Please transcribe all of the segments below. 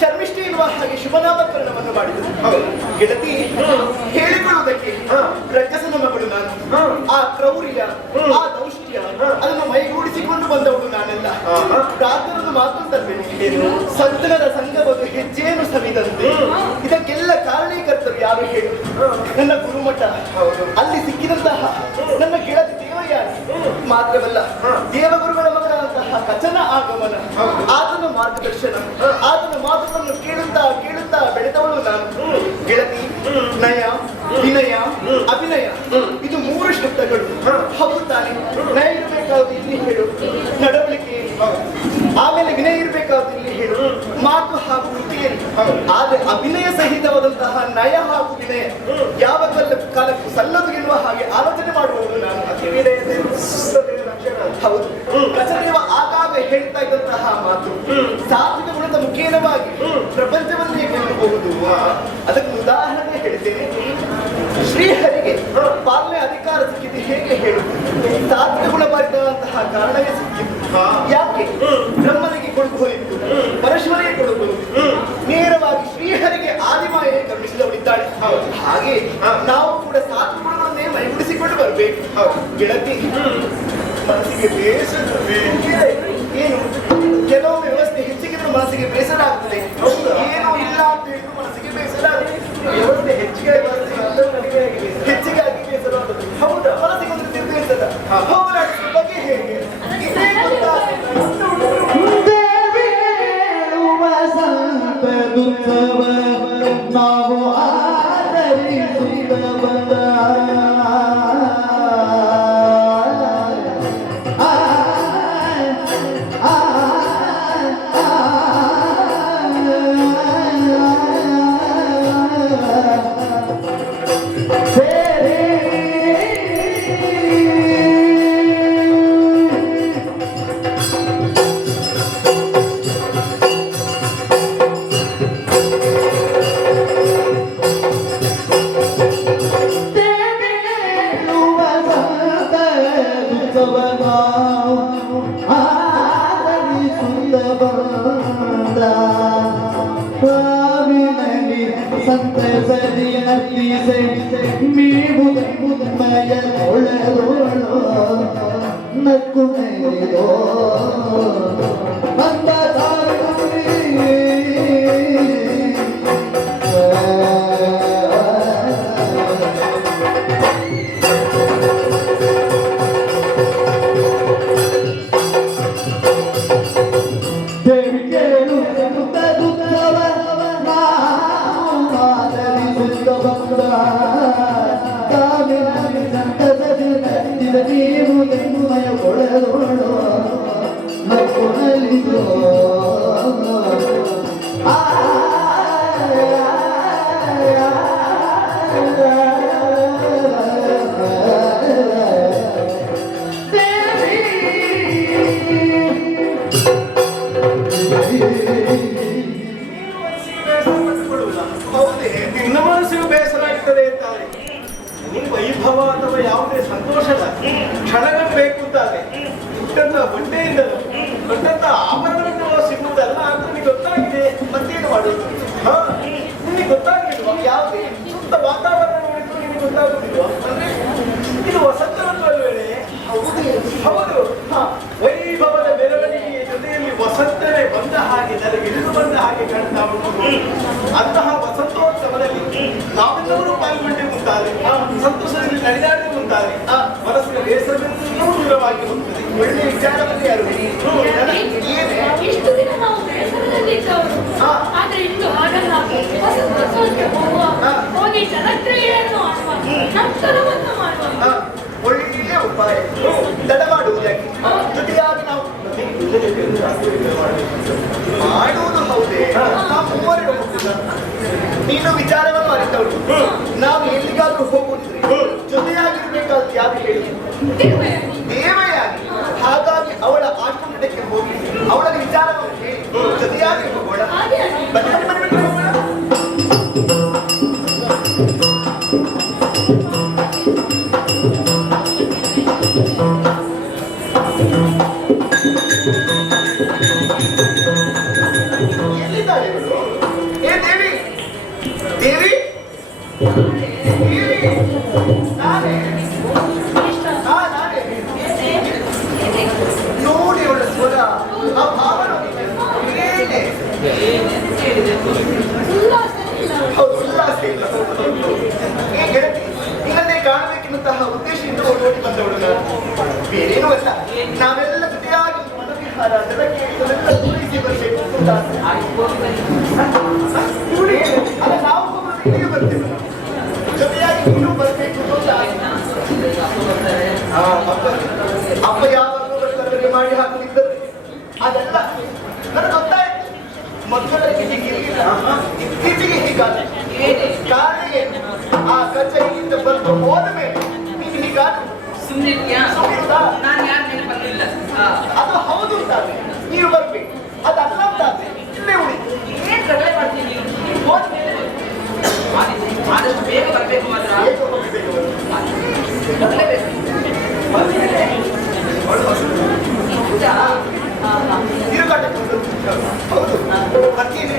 ಶರ್ಮಿಷ್ಠಿ ಎನ್ನುವ ಹಾಗೆ ಶುಭನಾಮಕರಣವನ್ನು ಮಾಡಿದರು. ಗೆಳತಿ ಹೇಳಿಕೊಳ್ಳುವುದಕ್ಕೆ ರಕ್ಕಸನ ಮಗಳು ನಾನು. ಆ ಕ್ರೌರ್ಯ, ಆ ದೌಷ್ಟ್ಯ ಅದನ್ನು ಮೈಗೂಡಿಸಿಕೊಂಡು ಬಂದವಳು ನಾನೆಲ್ಲ. ಪ್ರಾತರನ್ನು ಮಾತುಂಟಲ್ವೇನು ಸಂತನರ ಸಂಘವನ್ನು ಹೆಜ್ಜೆಯನ್ನು ಸವಿದಂತೆ. ಇದಕ್ಕೆಲ್ಲ ಕಾರಣೀಕರ್ತರು ಯಾರು ಹೇಳು? ನನ್ನ ಗುರುಮಠ, ಅಲ್ಲಿ ಸಿಕ್ಕಿದಂತಹ ನನ್ನ ಗೆಳತಿ ದೇವಯಾನಿ ಮಾತ್ರವಲ್ಲ, ದೇವಗುರುಗಳ ಮಗನಾದಂತಹ ಕಚನ ಆಗಮನ, ಆತನ ಮಾರ್ಗದರ್ಶನ, ಆತನ ಮಾತುಗಳನ್ನು ಕೇಳುತ್ತಾ ಕೇಳುತ್ತಾ ಬೆಳೆದವಳು ನಾನು. ಗೆಳತಿ ನಯ, ವಿನಯ, ಅಭಿನಯ ಇದು ಮೂರು ಶಬ್ದಗಳು. ಹೌದು ತಾನೆ? ನಯ ಇರಬೇಕಾದ್ರು ಇಲ್ಲಿ ಹೇಳು, ನಡವಳಿಕೆ, ಆಮೇಲೆ ವಿನಯ ಇರಬೇಕಾದ್ರು ಇಲ್ಲಿ ಹೇಳು, ಮಾತು ಹಾಗೂ ಕೃತಿಯಲ್ಲಿ. ಆದ್ರೆ ಅಭಿನಯ ಸಹಿತವಾದಂತಹ ನಯ ಹಾಗೂ ವಿನಯ ಯಾವ ಕಾಲಕ್ಕೂ ಸಲ್ಲದು ಎನ್ನುವ ಹಾಗೆ ಆಲೋಚನೆ ಮಾಡುವುದು ನಾನು. ಹೌದು, ಕಚದೇವ ಆಗಾಗ ಹೇಳ್ತಾ ಇದ್ದಂತಹ ಮಾತು ಸಾತ್ವಿಕ ಗುಣದ ಮುಖೇನವಾಗಿ ಪ್ರಪಂಚವನ್ನೇ ಗೆಲ್ಲಬಹುದು. ಅದಕ್ಕೆ ಉದಾಹರಣೆ ಹೇಳ್ತೇನೆ. ಶ್ರೀಹರಿಗೆ ಪಾಲನೆ ಅಧಿಕಾರ ಸಿಕ್ಕಿದ್ದು ಹೇಗೆ ಹೇಳುವುದು? ಸಾತ್ವಿಕ ಗುಣಭರಿತವಂತಹ ಕಾರಣವೇ ಸಿಕ್ಕಿದ್ದು. ಯಾಕೆ? ಬ್ರಹ್ಮನಿಗೆ ಕೊಡುಕೋಲಿತ್ತು, ಪರಶಿವನಿಗೆ ಕೊಡುಕೋಲಿತ್ತು. ನೇರವಾಗಿ ಶ್ರೀಹರಿಗೆ ಆದಿಮಾಯೇ ಕರುಣಿಸಿದವಳಿದ್ದಾಳೆ. ಹಾಗೆ ನಾವು ಕೂಡ ಸಾತ್ವಿಕ ಗುಣಗಳನ್ನೇ ಮೈಗೂಡಿಸಿಕೊಂಡು ಬರಬೇಕು. ಗೆಳತಿ, ಮನಸ್ಸಿಗೆ ಬೇಸರ ಏನು? ಕೆಲವು ವ್ಯವಸ್ಥೆ ಹೆಚ್ಚಿಗಿದ್ರೆ ಮನಸ್ಸಿಗೆ ಬೇಸರ ಆಗ್ತದೆ. ಏನು ಇಲ್ಲ ಅಂತ ಹೇಳಿದ್ರು ಮನಸ್ಸಿಗೆ ಬೇಸರ ಆಗುತ್ತೆ. ವ್ಯವಸ್ಥೆ ಹೆಚ್ಚಿಗೆ ಹೆಚ್ಚಿಗಾಗಿ ಬೇಸರ ಆಗುತ್ತೆ. ಹೌದಾ? ಮನಸ್ಸಿಗೆ ಒಂದು ಬೇಸರ. ಹೋರಾಟದ ಬಗ್ಗೆ ಹೇಗೆ ಇದೇ ನಾವು ಆದರಿಸುತ್ತ ಬಂದ ನಕ್ಕು ನೀವು ಮಯ ಕೊಡಲು ನಕ್ಕು ಅಥವಾ ಯಾವುದೇ ಸಂತೋಷದ ಕ್ಷಣಗಳು ಬೇಕು ಅಂತಾದ್ರೆ ಇಟ್ಟಂತ ಬಟ್ಟೆಯಿಂದಲೂ ಕೊಟ್ಟಂತ ಆಭರಣಗಳು ಸಿಗುವುದಲ್ಲ ಅಂತ ನಿಮಗೆ ಗೊತ್ತಾಗಿದೆ. ಮತ್ತೇನು ಮಾಡುವುದು? ಹಾ, ನಿಮಗೆ ಗೊತ್ತಾಗಿಲ್ವಾ? ಯಾವುದೇ ಸುತ್ತ ವಾತಾವರಣ ನೋಡಿದ್ರು ನಿಮಗೆ ಗೊತ್ತಾಗುದಿಲ್ವಾ? ಅಂದ್ರೆ ಇದು ವಸಂತ ವೇಳೆ. ಹೌದು. ವೈಭವದ ಮೆರವಣಿಗೆಯ ಜೊತೆಯಲ್ಲಿ ವಸಂತವೇ ಬಂದ ಹಾಗೆ, ನನಗೆ ಇಳಿದು ಬಂದ ಹಾಗೆ ಕಾಣ್ತಾ ಉಂಟು. ಅಂತಹ ವಸಂತೋತ್ಸವದಲ್ಲಿ ನಾವೆಲ್ಲರೂ ಪಾಲ್ಗೊಂಡಿರುತ್ತಾರೆ, ಸಂತೋಷದಲ್ಲಿ ನಡೆದಾಡಿರುತ್ತಾರೆ. ಮನಸ್ಸಿನ ಬೇಸರವೆಲ್ಲವೂ ದೂರವಾಗಿ ಹೋಗ್ತದೆ. ಒಳ್ಳೆಯ ವಿಚಾರದಲ್ಲಿ ಯಾರು ಇಷ್ಟು ದಿನ ನಾವು ಬೇಸರದಲ್ಲಿ ಇದ್ದವರು, ಆದ್ರೆ ಇಂದು ಹಾಗಲ್ಲ. ವಸಂತೋತ್ಸವಕ್ಕೆ ಹೋಗಿ ಜನಕ್ರಿಯೆಯನ್ನು ಮಾಡುವ, ನಂತರವನ್ನು ಮಾಡುವ ಒಳ್ಳೆಯ ಉಪಾಯ. ತಡ ಮಾಡುವುದು ಯಾಕೆ? ಜೊತೆಯಾಗಿ ನಾವು ಮಾಡುವುದು ಹೌದೇ? ನಾವು ಮೂವರೆಗೂ ಹೋಗುದ. ನೀನು ವಿಚಾರವನ್ನು ಅರಿತವಳು. ನಾವು ಎಲ್ಲಿಗಾದ್ರೂ ಹೋಗುವುದಿದ್ರೆ ಜೊತೆಯಾಗಿರ್ಬೇಕಾದ ಯಾರು ಹೇಳಿ? ದೇವಯಾಗಿ. ಹಾಗಾಗಿ ಅವಳ ಆಶ್ರಮಕ್ಕೆ ಹೋಗಿ ಅವಳ ವಿಚಾರವನ್ನು ಹೇಳಿ ಜೊತೆಯಾಗಿ ಹೋಗೋಣ. ಬನ್ನಿ ಬನ್ನಿ ಬನ್ನಿ ಬನ್ನಿ ಹೋಗೋಣ. ಎಲ್ಲಿದ್ದಾಳೆ ಇವಳು? ಏ ದೇವಿ, ದೇವಿ, ದೇವಿ, ನಾನೇ. ನಾನೇ. ನೋಡಿ ಅವಳ ಸ್ವರ, ಆ ಭಾವ ನೋಡಿ. ಏನೇ? ಹೌದು, ಉಲ್ಲಾಸ ಇಲ್ಲ. ಏ ಗೆಳತಿ, ನಿನ್ನನ್ನೇ ಕಾಣಬೇಕೆನ್ನುವಂತಹ ಉದ್ದೇಶದಿಂದ ಓಡಿ ಬಂದವಳು ನಾನು. ಬೇರೇನೂ ಅಲ್ಲ, ನಾವೆಲ್ಲ ಜೊತೆಯಾಗಿ ಮನವಿಹಾರ ಅದಕ್ಕೆ ಇದನ್ನೆಲ್ಲ ಪೂರೈಸಿ ಬರಬೇಕು ಅಂತ ಆಸೆ. ನೋಡಿ, ಅಲ್ಲ ನಾವು ಇಲ್ಲಿಗೆ ಬರ್ತೇವೆ, ಜೊತೆಯಾಗಿ ನೀನು ಬರಬೇಕು ಅಂತ ಆಸೆ. ಅಪ್ಪ ಯಾವಾಗಲೂ ಬರ್ತಾರೆ ಮಾಡಿ ಹಾಕುತ್ತಿದ್ದರು. ಅದೆಲ್ಲ ನನಗೆ ಗೊತ್ತಾಯ್ತು. ಮಕ್ಕಳಿಗೆ ಹೀಗಿರಲಿಲ್ಲ, ಇತ್ತೀಚೆಗೆ ಹೀಗಾದ ಕಾರಣ ಏನು? ಆ ಕಚೇರಿಯಿಂದ ಬಂದು ಹೋದ ಮೇಲೆ ನೀನು ಹೀಗಾದ ನಾನು ಯಾರು ನೆನಪಲ್ಲ. ಅದು ಹೌದು ಅಂತಾದ್ರೆ ನೀವು ಬರ್ಬೇಕು, ಅದಲ್ಲ ಅಂತಾದ್ರೆ ಇಲ್ಲೇ ಉಳಿತು. ಏನ್ ರಗಳೆ ಮಾಡ್ತೀನಿ? ಹೋದ್ಮೇಲೆ ಆದಷ್ಟು ಬೇಗ ಬರ್ಬೇಕು ಮಾತ್ರ. ತಿರುಗಾಟ ಹೌದು ಬರ್ತೀನಿ.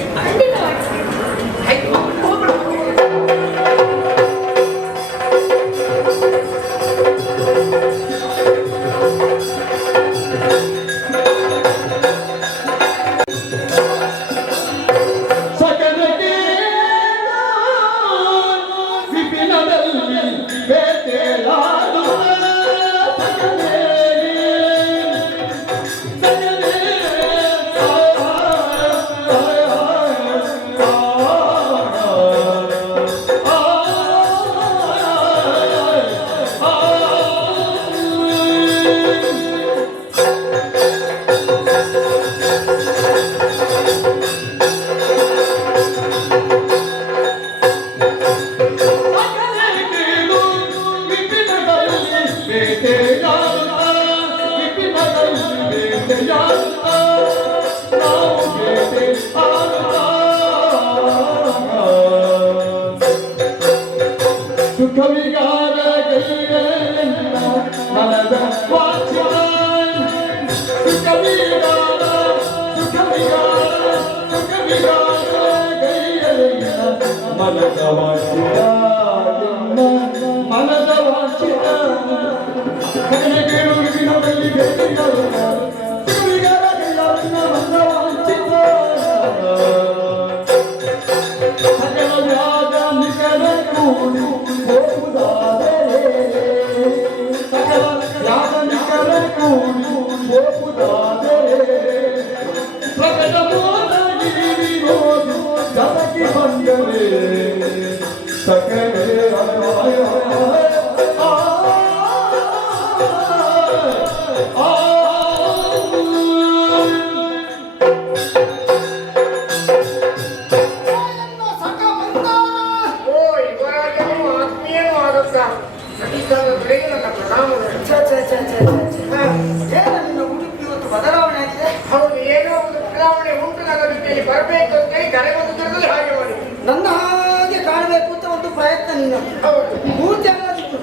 ಬದಲಾವಣೆ ಆಗಿದೆ. ಹೌದು, ಏನೋ ಒಂದು ಬದಲಾವಣೆ ಉಂಟು. ನನ್ನ ಜೊತೆಯಲ್ಲಿ ಬರಬೇಕು ಅಂತ ಹೇಳಿ ಕರೆ ಒಂದು ದಿನದಲ್ಲಿ ಹಾಗೆ ಮಾಡಿ ನನ್ನ ಹಾಗೆ ಕಾಣಬೇಕು ಅಂತ ಒಂದು ಪ್ರಯತ್ನ ನೀನು. ಹೌದು. ಪೂರ್ತಿ ಆಗದಿತ್ತು.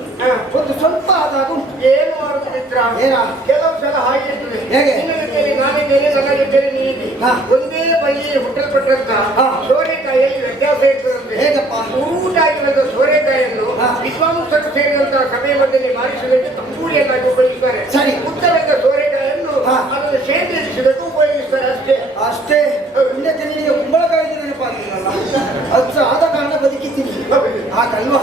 ಒಂದು ಸ್ವಲ್ಪ ಆದಾಗ ಉಂಟು. ಏನು ಮಾಡುದು ಮಿತ್ರ? ಏನ? ಕೆಲವು ಸಲ ಹಾಗೆ ಇರ್ತದೆ. ಹೇಗೆ? ನಿನ್ನ ಜೊತೆಯಲ್ಲಿ ನಾನಿದ್ದೇನೆ, ನನ್ನ ಜೊತೆಯಲ್ಲಿ ನೀನೆ. ಹಾ. ಒಂದೇ ಬಳ್ಳಿಯಲ್ಲಿ ಹುಟ್ಟಲ್ಪಟ್ಟಂತ ಹಾ. ಸೋರೆಕಾಯಿಯಲ್ಲಿ ವ್ಯತ್ಯಾಸ ಇರ್ತದಂತೆ. ಹೇಗಪ್ಪ? ಊಟಾಗಿ ಬಂದ ಸೋರೆಕಾಯಿಯನ್ನು ಹಾ. ವಿದ್ವಾಂಸರು ಸೇರಿದಂತಹ ಸಭೆಯ ಮಧ್ಯದಲ್ಲಿ ಬಾರಿಸಲಿಕ್ಕೆ ತಂಬೂರಿಯನ್ನಾಗಿ ಉಪಯೋಗಿಸ್ತಾರೆ. ಸರಿ. ಉತ್ತರವಾದ ಸೋರೆಕಾಯನ್ನು ಹಾ. ಅದನ್ನು ಶೇಖರಿಸಬೇಕು ಉಪಯೋಗಿಸ್ತಾರೆ ಅಷ್ಟೇ. ಅಷ್ಟೇ. ಇನ್ನಕ್ಕೆ ನಿನಗೆ ಕುಂಬಳಕಾಯಿ ನೆನಪಾಗಿರಲ್ಲ. ಅದು ಆದ ಕಾರಣ ಬದುಕಿದ್ದೀನಿ. ಹಾಗಲ್ವಾ?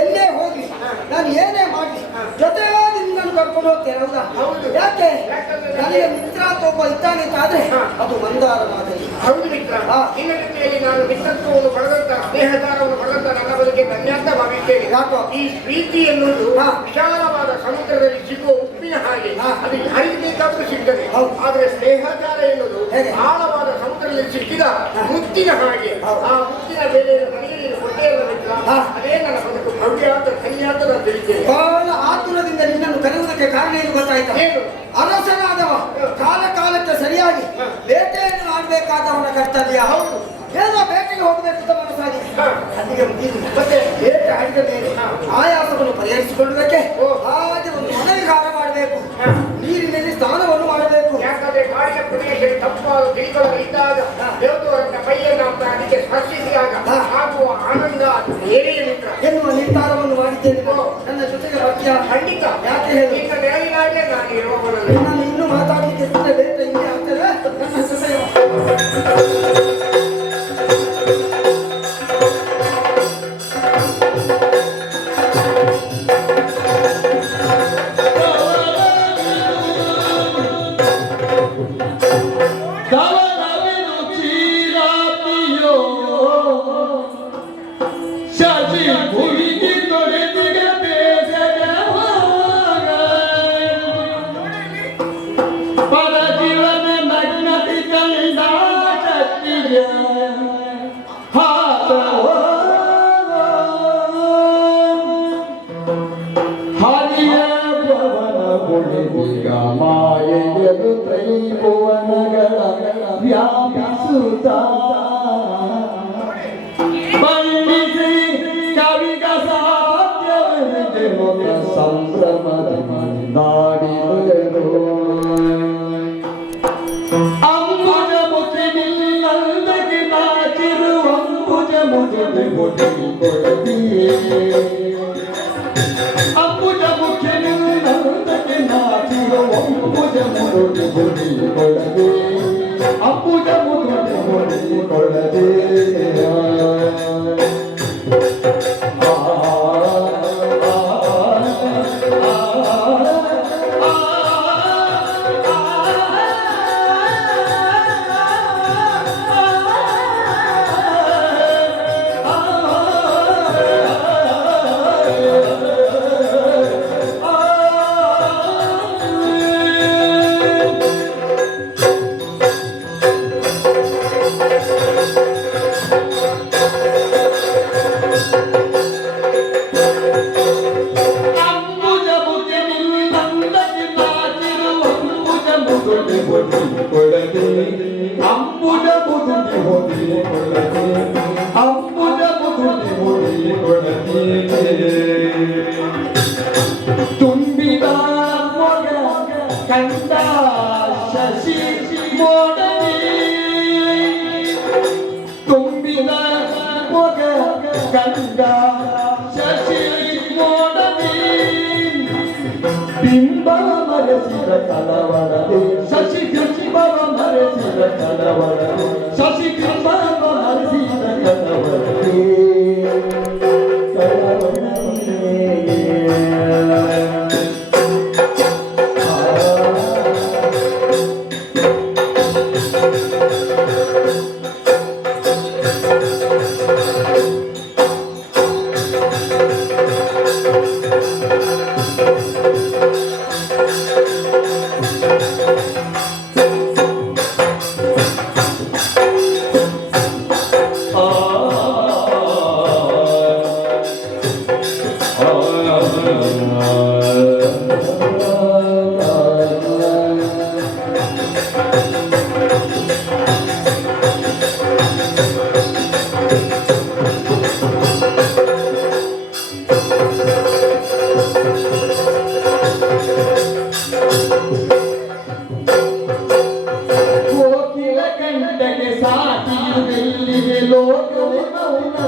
ಎಲ್ಲೇ ಹೋಗಿ ನಾನು ಏನೇ ಮಾಡಿ ಜೊತೆಯಾಗಿ ನಿನ್ನನ್ನು ಕರ್ಕೊಂಡು ಹೋಗ್ತೇನೆ. ಹೌದಾ? ಹೌದು. ಯಾಕೆ? ಯಾಕಂದ್ರೆ ನನಗೆ ಮಿತ್ರ ಅಂತ ಒಬ್ಬ ಇದ್ದಾನೆ ಅಂತ ಆದ್ರೆ ಅದು ಮಂದಾರ ಮಾದರಿ. ಹೌದು ಮಿತ್ರ. ಹಾ. ನಿನ್ನ ಜೊತೆಯಲ್ಲಿ ನಾನು ಮಿತ್ರತ್ವವನ್ನು ಪಡೆದಂತ ಸ್ನೇಹದಾರವನ್ನು ಪಡೆದಂತ ನನ್ನ ಬದುಕಿಗೆ ಧನ್ಯಂತ ಭಾವಿಸ್ತೇನೆ. ಯಾಕೋ? ಈ ಪ್ರೀತಿ ಎನ್ನುವುದು ಹಾ. ವಿಶಾಲವಾದ ಸಮುದ್ರದಲ್ಲಿ ಸಿಗುವ ಉಪ್ಪಿನ ಹಾಗೆ. ಹಾ. ಅದು ಯಾರಿಗೆ ಬೇಕಾದ್ರೂ ಸಿಗ್ತದೆ. ಹೌದು. ಆದ್ರೆ ಸ್ನೇಹದಾರ ಎನ್ನುವುದು ಹೇಗೆ? ಆಳವಾದ ಸಮುದ್ರದಲ್ಲಿ ಸಿಕ್ಕಿದ ಮುತ್ತಿನ ಹಾಗೆ. ಹೌದು. ಆ ಮುತ್ತಿನ ಬೆಲೆಯನ್ನು ನನಗೆ ನೀನು ಕೊಟ್ಟೆಯಲ್ಲ ಮಿತ್ರ. ಹಾ. ಅದೇ ನನ್ನ ಬದುಕು ಭವ್ಯ ಅಂತ ಧನ್ಯ ಅಂತ ನಾನು ತಿಳಿದ್ದೇನೆ. ಬಹಳ ಆತುರದಿಂದ ನಿನ್ನನ್ನು ಕರೆಯುವುದಕ್ಕೆ ಕಾರಣ ಏನು ಗೊತ್ತಾಯ್ತಾ? ಏನು? ಅರಸನಾದವ ಕಾಲ ಕಾಲಕ್ಕೆ ಸರಿಯಾಗಿ ಬೇಟೆಯನ್ನು ಆಡಬೇಕಾದವನ ಕರ್ತವ್ಯ. ಹೌದು. ಏನೋ ಬೇಟೆಗೆ ಹೋಗಬೇಕು ಅಂತ ಮನಸ್ಸಾಗಿದೆ. ಹಾ. ಅಲ್ಲಿಗೆ ಮುಗಿದು ಮತ್ತೆ ಬೇಟೆ ಆಡಿದ ಮೇಲೆ ಆಯಾಸವನ್ನು ಪರಿಹರಿಸಿಕೊಳ್ಳುವುದಕ್ಕೆ ಓ. ಹಾಗೆ ಒಂದು ಮನವಿಹಾರ ಮಾಡಬೇಕು. ಹಾ. ನೀರಿನಲ್ಲಿ ಸ್ನಾನವನ್ನು ಮಾಡಬೇಕು. ಯಾಕಂದ್ರೆ ಕಾಡಿನ ಪ್ರದೇಶದಲ್ಲಿ ತಪ್ಪಾದ ತಿಳ್ಕೊಳ್ಳಲು ಇದ್ದಾಗ ದೇವದವರ ಕೈಯನ್ನು ಅದಕ್ಕೆ ಸ್ಪರ್ಶಿಸಿದಾಗ ಹಾ. ಆಗುವ ಆನಂದ ಅದು ಬೇರೆಯೇ ಮಿತ್ರ. ಎನ್ನುವ ನಿರ್ಧಾರವನ್ನು ಮಾಡಿದ್ದೇನೆ. ನನ್ನ ಜೊತೆಗೆ ಬರ್ತೀಯ? ಖಂಡಿತ. ಯಾಕೆ ಹೇಳು? ನಿನ್ನ ನೆರಳಿನಾಗೆ ನಾನು ಇರುವವನಲ್ಲ. ನಾನು ಇನ್ನೂ ಮಾತಾಡಲಿಕ್ಕೆ ಸುಮ್ಮನೆ ಬೇಟೆ ಹಿಂಗೆ ಆಗ್ತದೆ. ನನ್ನ ಜೊತೆಗೆ ಮಾಯೆಯದು ತ್ರೈಭುವನಗಳ ವ್ಯಾಪಿಸುತ್ತ ಬಂಧಿಸಿ ಕವಿಗ ಸಾಧ್ಯವೆಂದೆ ಮುಖ ಸಂಭ್ರಮದ ನಾಡಿನುಗಳು ಅಂಬುಜ ಮುಖಿ ನಿಲ್ಲಂದಕ್ಕೆ ನಾಚಿರುವ ಅಂಬುಜ ಮುಖಿ ಕೊಡದಿಯೇ ಅಂಬುಜ ಮುಖ್ಯ ನಿಲ್ಲಂದಕ್ಕೆ ನಾಚಿರುವ ಅಂಬುಜ ಮುರುಡಿ ಕೊಡದೆ ಅಂಬುಜ ಮುರುಡಿ ಕೊಡದೆ ಅಂಬುಜ ಮುದುಡಿ ಹೋಗಿ ಕೊಡದೆ ಅಂಬುಜ ಮುದುಡಿ ಹೋಗಿ ಕೊಡದೆ ತುಂಬಿದ ಮೊಗ ಕಂಡ ಶಶಿ ಮೋಡದಿ ತುಂಬಿದ ಮೊಗ ಕಂಡ ಶಶಿ ಮೋಡದಿ ಬಿಂಬ ಮರೆಸಿದ ಕಲವರದೆ ಶಶಿ ಬಿಂಬವ ಮರೆಸಿದ ಕಲವರದೆ ಶಶಿ ಬಿಂಬವ ಮರೆಸಿದ ಕಲವರದೆ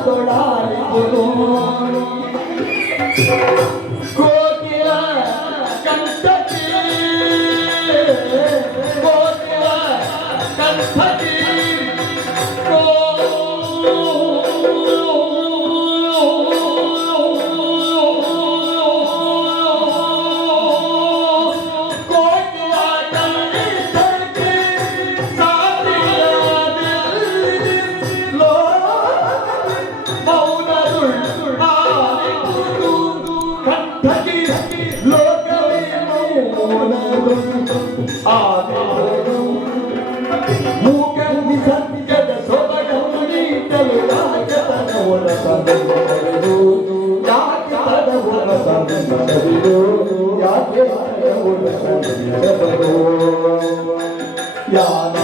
ತೊಡಾಡಿದೆನು ಕೋಕಿಲ ಕಂಠಕ್ಕೆ ಕೋಕಿಲ ಕಂಠಕ್ಕೆ ಮೂಕಂದಿ ಸತ್ಯದ ಸೊಬಗನ್ನು ನೀಡಲು ಯಾಕೆ ತನವರ ಸಂಬಂಧವಿದು ಯಾಕೆ ತನವರ ಸಂಬಂಧವಿದು ಯಾಕೆ ತನವರ ಸಂಬಂಧವಿದು ಯಾನ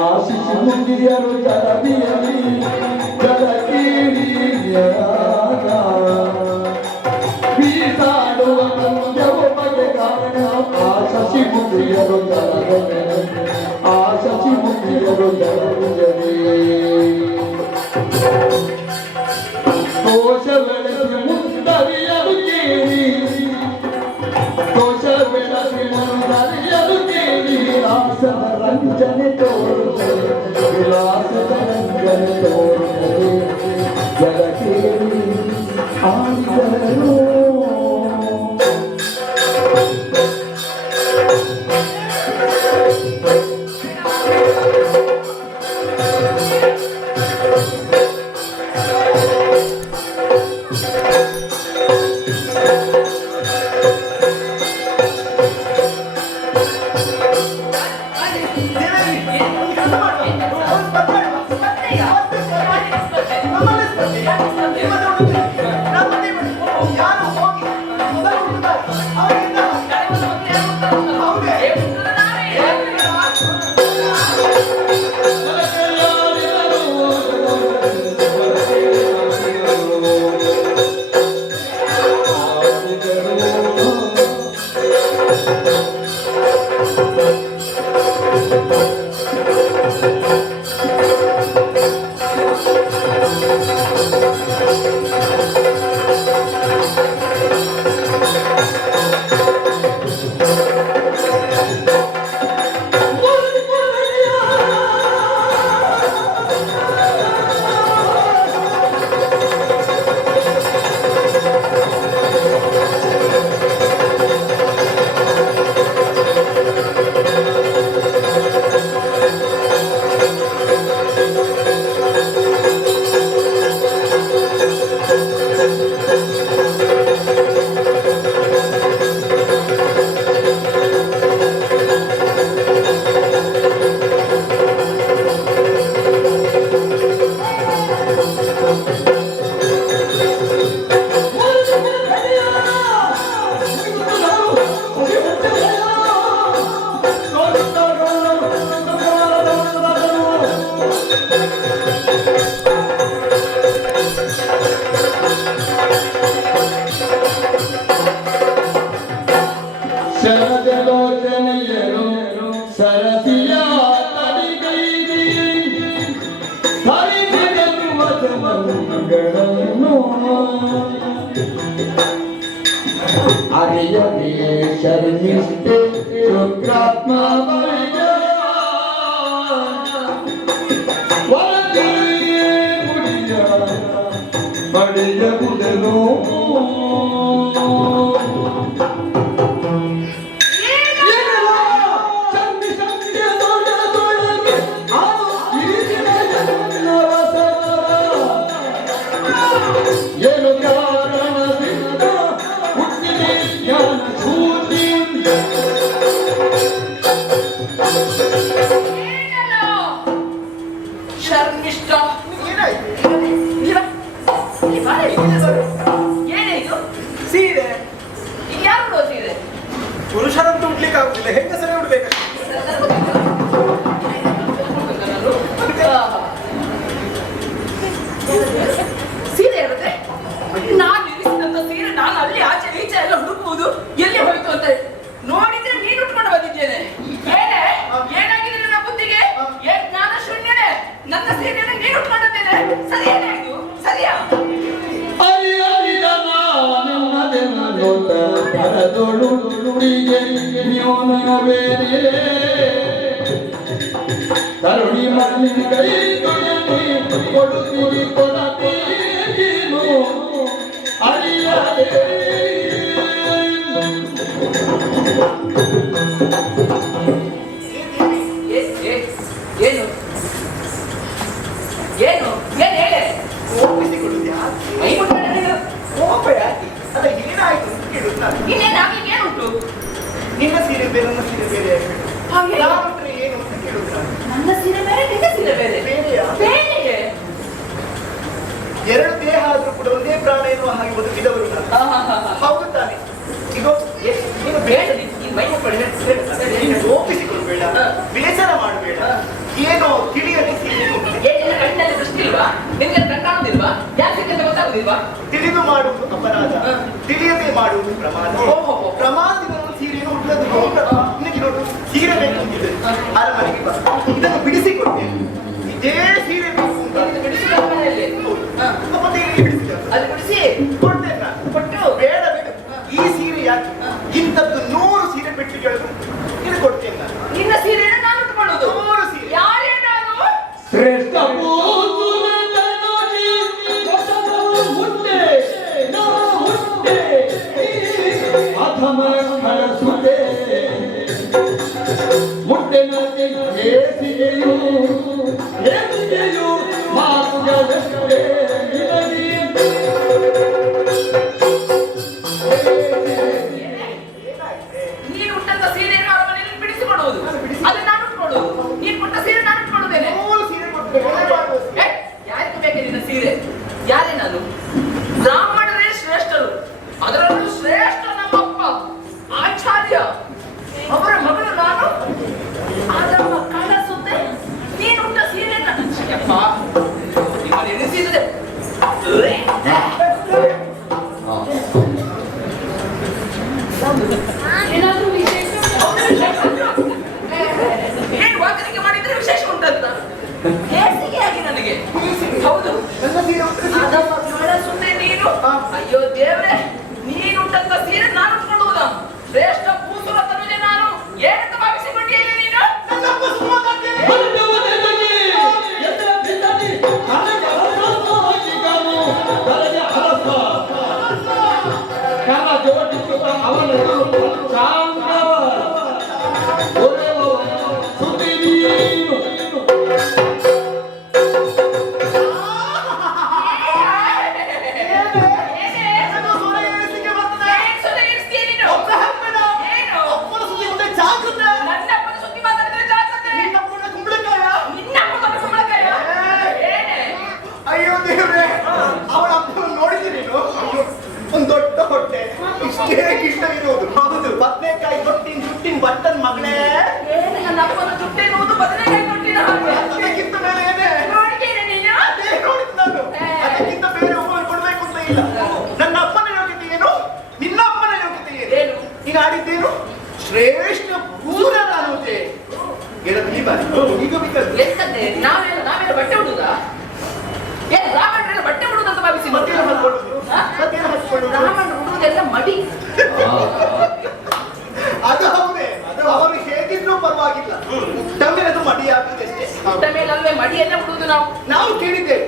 ಆಶಿಸಿ ಮುಂದಿಯರು ಜಲದಿಯಲಿ ಜಲಕೀಡಿಯಾಗ ಬೀಸಾಡುವ ಪಂದ್ಯವು ಬಗೆ ಕಾರಣ ಆಶಿಸಿ ಮುಂದಿಯರು ಜಲದಿಯಲಿ ಆಶಿಸಿ ಮುಂದಿಯರು ಜಲದಿಯಲಿ ದೋಷ ಬೆಳೆಸಿ ಮುಂದರಿಯಲು ಕೇಳಿ ದೋಷ ಬೆಳೆಸಿ ಮುಂದರಿಯಲು ಕೇಳಿ ವಿಲಾಸದ ರಂಜನೆ ತೋರುತ್ತದೆ ವಿಲಾಸದ ರಂಜನೆ ತೋರುತ್ತದೆ ಜಗತ್ತೇರಿ ಆಡಿದರು ಶರದಲೋಚನೆಯರು ಸರಸಿಯ ತಡಿಗೈದಿ ಹರಿಗನು ವಚನಗಳನ್ನು ಅರಿಯದೆ ಶರ್ಮಿಷ್ಠೆ ಶುಕ್ರಾತ್ಮ ಬಳಿಯ ಬಳಿಯ ಬುಡಲು ಏನು ಕಾರಣದಿಂದ ಹುಟ್ಟಿದೆ ಜ್ಞಾನ ಶೂನ್ಯ ಶರ್ಮಿಷ್ಠ ಏನಾಯ್ತು ಸೀರೆ ಯಾರು ಸೀರೆ ಪುರುಷರಂತೂ ಉಡ್ಲಿಕ್ಕೆ ಆಗುದಿಲ್ಲ ಹೆಂಗಸರೇ ಉಡ್ಬೇಕಷ್ಟೇ ಸೀರೆ ಇರುತ್ತೆ ನಾನು ಇರಿಸಿದಂತ ಸೀರೆ ನಾನು ಅಲ್ಲಿ ಆಚೆ ಈಚೆ ಎಲ್ಲ ಹುಡುಕುವುದು ಎಲ್ಲಿ ಹೋಯ್ತು ಅಂತ ನೋಡಿದ್ರೆ ನೀನು ಉಟ್ಕೊಂಡು ಬಂದಿದ್ದೇನೆ ಏನೇ ಏನಾಗಿದೆ ನನ್ನ ಬುದ್ಧಿಗೆ ಏನ್ ಜ್ಞಾನ ಶೂನ್ಯನೇ ನನ್ನ ಸೀರೆಯನ್ನು ನೀನು ಉಟ್ಕೊಂಡಿದ್ದೇನೆ ಸರಿಯೇನೇ ಇದು ಸರಿಯಾ ಕರುಣಿ ಮಣ್ಣಿನ ಕೈ ಕೊಡುತ್ತೀರಿ ಕೊಡತೀನು ಅರಿಯದೆ ಸೀರೆ ಬೇರೆ ನನ್ನ ಸೀರೆ ಬೇರೆ ಹಾಗೆ ನಾನಂದ್ರೆ ಏನು ಅಂತ ಕೇಳುದ್ರ ನನ್ನ ಸೀರೆ ಬೇರೆ ನಿನ್ನ ಸೀರೆ ಬೇರೆ ಬೇರೆಯಾ ಬೇರೆಯೇ ಎರಡು ದೇಹ ಆದ್ರೂ ಕೂಡ ಒಂದೇ ಪ್ರಾಣ ಎನ್ನುವ ಹಾಗೆ ಬದುಕಿದವರು ನಾನು. ಹೌದು ತಾನೆ ಇದು ನೀನು ಬೇಡ ನೀನು ಮೈ ಮುಟ್ಕೊಳ್ಳಿ ನೀನು ಒಪ್ಪಿಸಿಕೊಳ್ಬೇಡ ಬೇಸರ ಮಾಡಬೇಡ ಏನೋ ತಿಳಿಯದೆ ಸೀರೆ ನಿನ್ನ ಕಣ್ಣಲ್ಲಿ ದೃಷ್ಟಿ ಇಲ್ವಾ ನಿನ್ಗೆ ಕಣ್ ಕಾಣುದಿಲ್ವಾ ಯಾಕೆ ಅಂತ ಗೊತ್ತಾಗುದಿಲ್ವಾ ತಿಳಿದು ಮಾಡುವುದು ಅಪರಾಧ ತಿಳಿಯದೆ ಮಾಡುವುದು ಪ್ರಮಾದ ಪ್ರಮಾದದಿಂದ ಸೀರೆಯನ್ನು ಉಳ್ಳದು ನಿನಗೆ ನೋಡು ಸೀರೆ ಬೇಕು ಅಂತಿದೆ ಅರಮನೆಗೆ ಬಾ ಇದನ್ನು ಬಿಡಿಸಿಕೊಟ್ಟೆ ಇದೇ ಸೀರೆ ಬೇಕು ಅಂತ ಇದು ಬಿಡಿಸಿದ ಮನೆಯಲ್ಲಿ ಮತ್ತೆ ಇಲ್ಲಿ ಬಿಡಿಸಿದ ಅದು ಬಿಡಿಸಿ ಕೊಡ್ತೇನೆ ನಾನು ಕೊಟ್ಟು ಬೇಡ ಬೇಡ ಈ ಸೀರೆ ಯಾಕೆ ಇಂಥದ್ದು 100 ಸೀರೆ ಪೆಟ್ಟಿಗೆಗಳು ಇದು ಕೊಡ್ತೇನೆ ನಾನು ನಿನ್ನ ಸೀರೆಯನ್ನು ನಾನು ಉಟ್ಕೊಳ್ಳೋದು 100 ಸೀರೆ ಯಾರೇ ನಾನು ಶ್ರೇಷ್ಠ ಪೂಸುರತನುಜಿ ಹೊಸಬರು ಹುಟ್ಟೆ ನಾ ಹುಟ್ಟೆ ಅಧಮ ಕಳಸುತ್ತೆ ಮುಟ್ಟೆನಕ್ಕೆ ಹೇಸಿಗೆಯು ಮಾತುಗಳಷ್ಟೇ ನಿನಗೆ ನೀನು ಉಟ್ಟಂತ ಸೀರೆಯನ್ನು ಅರಮನೆಯಲ್ಲಿ ಬಿಡಿಸಿಕೊಳ್ಳುವುದು ಅದು ನಾನು ಉಟ್ಕೊಳ್ಳುವುದು ನೀನು ಕೊಟ್ಟ ಸೀರೆ ನಾನು ಉಟ್ಕೊಳ್ಳುತ್ತೇನೆ 100 ಸೀರೆ ಕೊಡ್ತೇನೆ ಯಾರಿಗೆ ಬೇಕು ನಿನ್ನ ಸೀರೆ ಯಾರೇ ನಾನು ಬ್ರಾಹ್ಮಣರೇ ಶ್ರೇಷ್ಠರು ಅದರಲ್ಲೂ ಶ್ರೇಷ್ಠ ನಮ್ಮಪ್ಪ ಆಚಾರ್ಯ ಅವರ ಮಗಳು ನಾನು ಅದಮ್ಮ ಕಳಸುತ್ತೆ ನೀನು ಉಟ್ಟ ಸೀರೆ ಯಪ್ಪ ಇವನು ಎನಿಸಿದೆ ಏನಾದ್ರೂ ವಿಶೇಷ ಏನು ವಾಕರಿಕೆ ಮಾಡಿದ್ರೆ ವಿಶೇಷ ಉಂಟಂತ ಹೇಸಿಗೆಯಾಗಿ ನನಗೆ ಹೌದು ನನ್ನ ಸೀರೆ ಉಟ್ಟರೆ ಅದಮ್ಮ ಕಳಸುತ್ತೆ ನೀನು ಅಯ್ಯೋ ದೇವ್ರೆ ನೀನು ಉಟ್ಟಂತ ಸೀರೆ ನಾನು ಉಟ್ಕೊಳ್ಳುವುದ ಶ್ರೇಷ್ಠ ಪೂಸುರ ತನುಜೆ ನಾನು ಏನಂತ ಭಾವಿಸಿಕೊಂಡಿಯಲ್ಲ ನೀನು ನನ್ನ ಪುಸ್ತಕದಲ್ಲಿ ನನ್ನ ಸೊರೆ ಏರಿಸಿಕೆ ಬರ್ತದೆ ಅಪ್ಪನ ಸುದ್ದಿ ಮುಂದೆ ಜಾಗೃತೆ ನಿನ್ನಪ್ಪನ ಕುಂಬಳಕಾಯ ಅಯ್ಯೋ ದೇವ್ರೆ ಅವಳ ಅಪ್ಪನ ನೋಡಿದ್ದೀನಿ ನೀನು ಒಂದು ದೊಡ್ಡ ಹೊಟ್ಟೆ ಇಷ್ಟೇ ಗಿಷ್ಟ ಇರುವುದು ಹೌದು ಬದನೆಕಾಯಿ ಜುಟ್ಟಿನ ಬಟ್ಟನ್ ಮಗಳೇ ಅದಕ್ಕಿಂತ ಮೇಲೆ ಏನೇ ಅದೇ ನೋಡಿದ್ದು ನಾನು ಅದಕ್ಕಿಂತ ಬೇರೆ ಒಬ್ಬರು ಕೊಡ್ಬೇಕು ಅಂತ ಇಲ್ಲ ನನ್ನ ಅಪ್ಪನ ಯೋಗ್ಯತೆ ಏನು ನಿನ್ನ ಅಪ್ಪನ ಯೋಗ್ಯತೆ ಏನು ನೀನು ಆಡಿದ್ದೇನು ಶ್ರೇಷ್ಠ ಪೂರ ನಾನುತೆ ಗೆಳತಿ ಈ ಬಾರಿ ಈಗ ಬೇಕಾದ್ರೆ ನಾವೇನು ಬಟ್ಟೆ ಉಡುದಾ ಏನು ರಾಮಣ್ಣ ಬಟ್ಟೆ ಉಡುದಂತ ಭಾವಿಸಿ ಮತ್ತೇನು ಹಾಕೊಳ್ಳುದು ಮತ್ತೇನು ಹಾಕೊಳ್ಳುದು ರಾಮಣ್ಣ ಉಡುವುದೆಲ್ಲ ಮಡಿ ಅದು ಹೌದೇ ಅವರು ಹೇಗಿದ್ರು ಪರವಾಗಿಲ್ಲ ಊಟ ಅದು ಮಡಿ ಆಗುದು ಅಷ್ಟೇ ಊಟ ಮೇಲಲ್ವೇ ಮಡಿಯನ್ನ ಉಡುವುದು ನಾವು ಕೇಳಿದ್ದೇವೆ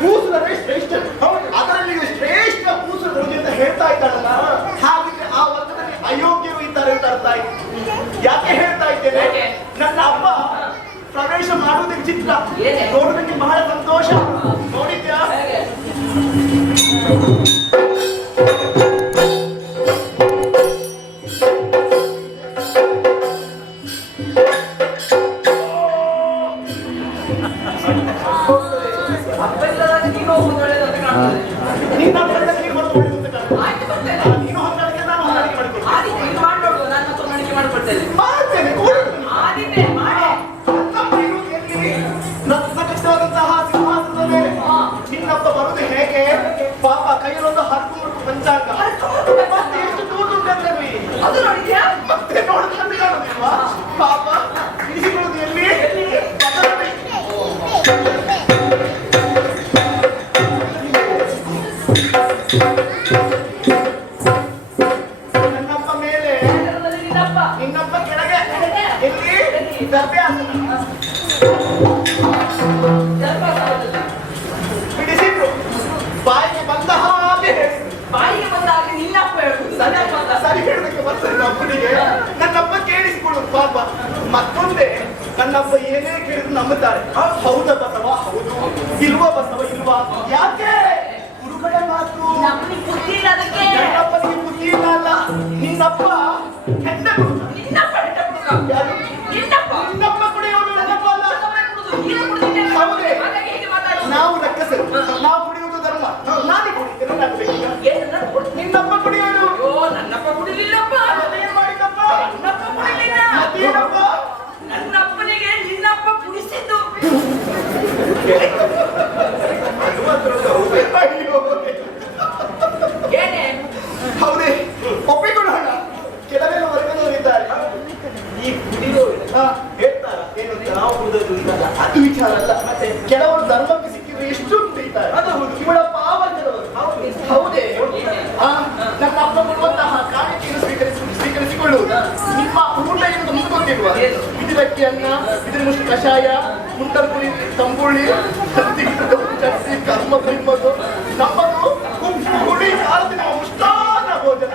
ಕೂಸುರವೇ ಶ್ರೇಷ್ಠ ಅದರಲ್ಲಿ ಶ್ರೇಷ್ಠ ಕೂಸುರು ಅಂತ ಹೇಳ್ತಾ ಇದ್ದಾಳಲ್ಲ ಹಾಗಿದ್ರೆ ಆ ವರ್ಗದಲ್ಲಿ ಅಯೋಗ್ಯರು ಇದ್ದಾರೆ ಅಂತ ಅರ್ಥ ಆಯ್ತು ಯಾಕೆ ಹೇಳ್ತಾ ಇದ್ದೇನೆ ಯಾಕೆ? ನನ್ನ ಅಪ್ಪ ಪ್ರವೇಶ ಮಾಡುವುದಕ್ಕೆ ಚಿತ್ರ ಏನೇ? ನೋಡುವುದಕ್ಕೆ ಬಹಳ ಸಂತೋಷ ನೋಡಿದ್ಯಾ ಹೇಗೆ? ಅಪ್ಪ ಇಲ್ಲದಾಗ ನೀನು ಹೋಗುದು ಒಳ್ಳೆದಂತ ಕಾಣ್ತದೆ. ನಿನ್ನ ಅಪ್ಪನಿಗೆ ಹೊರತು ಅಂತ ಕಾಣುತ್ತೆ. ಆಯ್ತು ಬರ್ತೇನೆ. ನೀನು ಹೊಂದಾಣಿಕೆ ನಾನು ಹೊಂದಾಣಿಕೆ ಮಾಡಿಕೊಳ್ತೇನೆ ಆದಿತ್ಯ ನೀನು ಮಾಡ್ಬೇಡು, ನಾನು ಮತ್ತೆ ಹೊಂದಾಣಿಕೆ ಮಾಡ್ಕೊಳ್ತೇನೆ. ಮಾಡ್ತೇನೆ ಕೂಡ ಆದಿತ್ಯ ಮಾಡೆ. ರತ್ನಕಷ್ಟವಾದಂತಹ ಸಿಂಹಾಸನದ ಮೇಲೆ ಹಾ. ನಿನ್ನಪ್ಪ ಬರುವುದು ಹೇಗೆ ಪಾಪ ಕೈಯಲ್ಲೊಂದು ಹರಕು ಮುರುಕು ಪಂಚಾಂಗ ಮತ್ತೆ ಎಷ್ಟು ತೂತುಂಟಲ್ಲಿ ಅದು ನೋಡಿದ್ಯಾ? ಮತ್ತೆ ನೋಡುದು ನಮಗೆ ಕಾಣುದಿಲ್ವಾ ಪಾಪ ಇರಿಸಿಕೊಳ್ಳುವುದು ಎಲ್ಲಿ ಪದರಲ್ಲಿ. ನನ್ನಪ್ಪ ಮೇಲೆ ಅದರಲ್ಲಿ ನಿನ್ನಪ್ಪ. ನಿನ್ನಪ್ಪ ಕೆಳಗೆ ಎಲ್ಲಿ ದರ್ಭ್ಯಾಸನ ಸ್ವಲ್ಪ ಸಾಲದಲ್ಲ. ಬಿಡಿಸಿದ್ರು ಬಾಯಿಗೆ ಬಂದ ಹಾಗೆ ಬಾಯಿಗೆ ಬಂದಾಗ ನಿನ್ನಪ್ಪ ಹೇಳುದು ಸದಪ್ಪ ಅಂತ. ಸರಿ ಹೇಳೋದಕ್ಕೆ ಬರ್ತದೆ ಅಪ್ಪನಿಗೆ ನನ್ನಪ್ಪ ಕೇಳಿಸಿಕೊಳ್ಳುದು ಪಾಪ ಮತ್ತೊಂದೇ ನನ್ನಪ್ಪ ಏನೇ ಕೇಳಿದ್ರು ನಂಬುತ್ತಾರೆ ಹೌದ ಬಸವ ಹೌದು ಇಲ್ವ ಬಸವ ಇಲ್ವಾ ಯಾಕೆ ಗುರುಗಳ ಮಾತು ನಮ್ಮನಿಗೆ ಬುದ್ಧಿ ಇಲ್ಲ ಅದಕ್ಕೆ. ನನ್ನಪ್ಪನಿಗೆ ಬುದ್ಧಿ ಇಲ್ಲ ಅಲ್ಲ ನಿನ್ನಪ್ಪ ಹೆಂಡ ನಿನ್ನಪ್ಪ ಈ ಕುಡಿಯೋರು ಹೇಳ್ತಾರ ಏನು ಅಂತ ನಾವು ಕುಡಿದದ್ದು ಅಂತ ಅದು ವಿಚಾರ ಅಲ್ಲ. ಮತ್ತೆ ಕೆಲವರು ಧರ್ಮಕ್ಕೆ ಸಿಕ್ಕಿದ್ರೆ ಎಷ್ಟು ಕುಡಿತಾರೆ. ಅದು ಹೌದು. ಇವಳ ಪಾವಂತರವರು ಹೌದೇ. ನಮ್ಮ ಅಪ್ಪ ಕೊಡುವಂತಹ ಕಾಣಿಕೆಯನ್ನು ಸ್ವೀಕರಿಸಿಕೊಳ್ಳುವುದು. ನಿಮ್ಮ ಊಟ ಏನು ಮುಂದೆ ಗೊತ್ತಿಲ್ವಾ? ಇದಕ್ಕೆ ಅನ್ನ, ಇದ್ರ ಮುಷ್ಟು ಕಷಾಯ, ಮುಂತರ್ಪುರಿ, ತಂಬುಳಿ, ಚಟ್ನಿ, ಕರ್ಮ ಬಿಮ್ಮದು, ನಮ್ಮದು ಉಪ್ಪು ಹುಳಿ ಖಾರದ ಮುಷ್ಟಾನ ಭೋಜನ.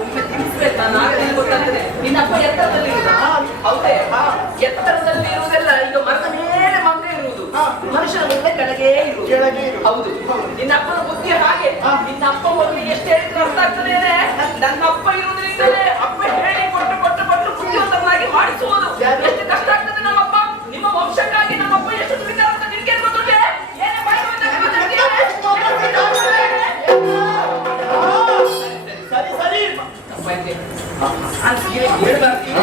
ಒಮ್ಮೆ ತಿನ್ಸ್ಬೇಕು, ನಾನು ಆಗಲೇ ಗೊತ್ತಾಗ್ತದೆ. ನಿನ್ನಪ್ಪ ಎತ್ತರದಲ್ಲಿ ಇರುವುದಾ? ಹೌದೇ? ಎತ್ತರದಲ್ಲಿ ಇರುವುದೆಲ್ಲ ಈಗ ಮರದ ಮೇಲೆ ಮಂಗ ಇರುವುದು, ಮನುಷ್ಯನ ಮುಂದೆ ಕೆಳಗೆ ಇರುವುದು. ಹೌದು, ನಿನ್ನಪ್ಪನ ಬುದ್ಧಿ ಹಾಗೆ. ನಿನ್ನಪ್ಪ ಮೊದಲು ಎಷ್ಟು ಹೇಳಿದ್ರು ಅರ್ಥ ಆಗ್ತದೆ. ನನ್ನಪ್ಪ ಇರುವುದರಿಂದಲೇ ಅಪ್ಪ ಹೇಳಿ ಕೊಟ್ಟು ಬುದ್ಧಿವಂತನಾಗಿ ಮಾಡಿಸುವುದು. ಎಷ್ಟು ಕಷ್ಟ ಆಗ್ತದೆ ನಮ್ಮಪ್ಪ. ನಿಮ್ಮ ವಂಶಕ್ಕಾಗಿ ನಮ್ಮಪ್ಪ ಎಷ್ಟು ದುಡಿತಾರೆ ಅಂತ ನಿನ್ಗೆ ಗೊತ್ತಿದೆ. ಏನೇ ಮಾಡಿ ಸರಿ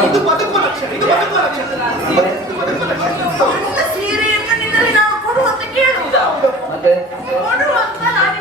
ಇದು ಬದುಕುವ ಲಕ್ಷಣ. ಸೀರೆಯನ್ನು ನಿನ್ನಲ್ಲಿ ನಾವು ಕೊಡುವಂತ ಕೇಳುವುದಾ? ಮತ್ತೆ ಕೊಡುವಂತ ನಾನು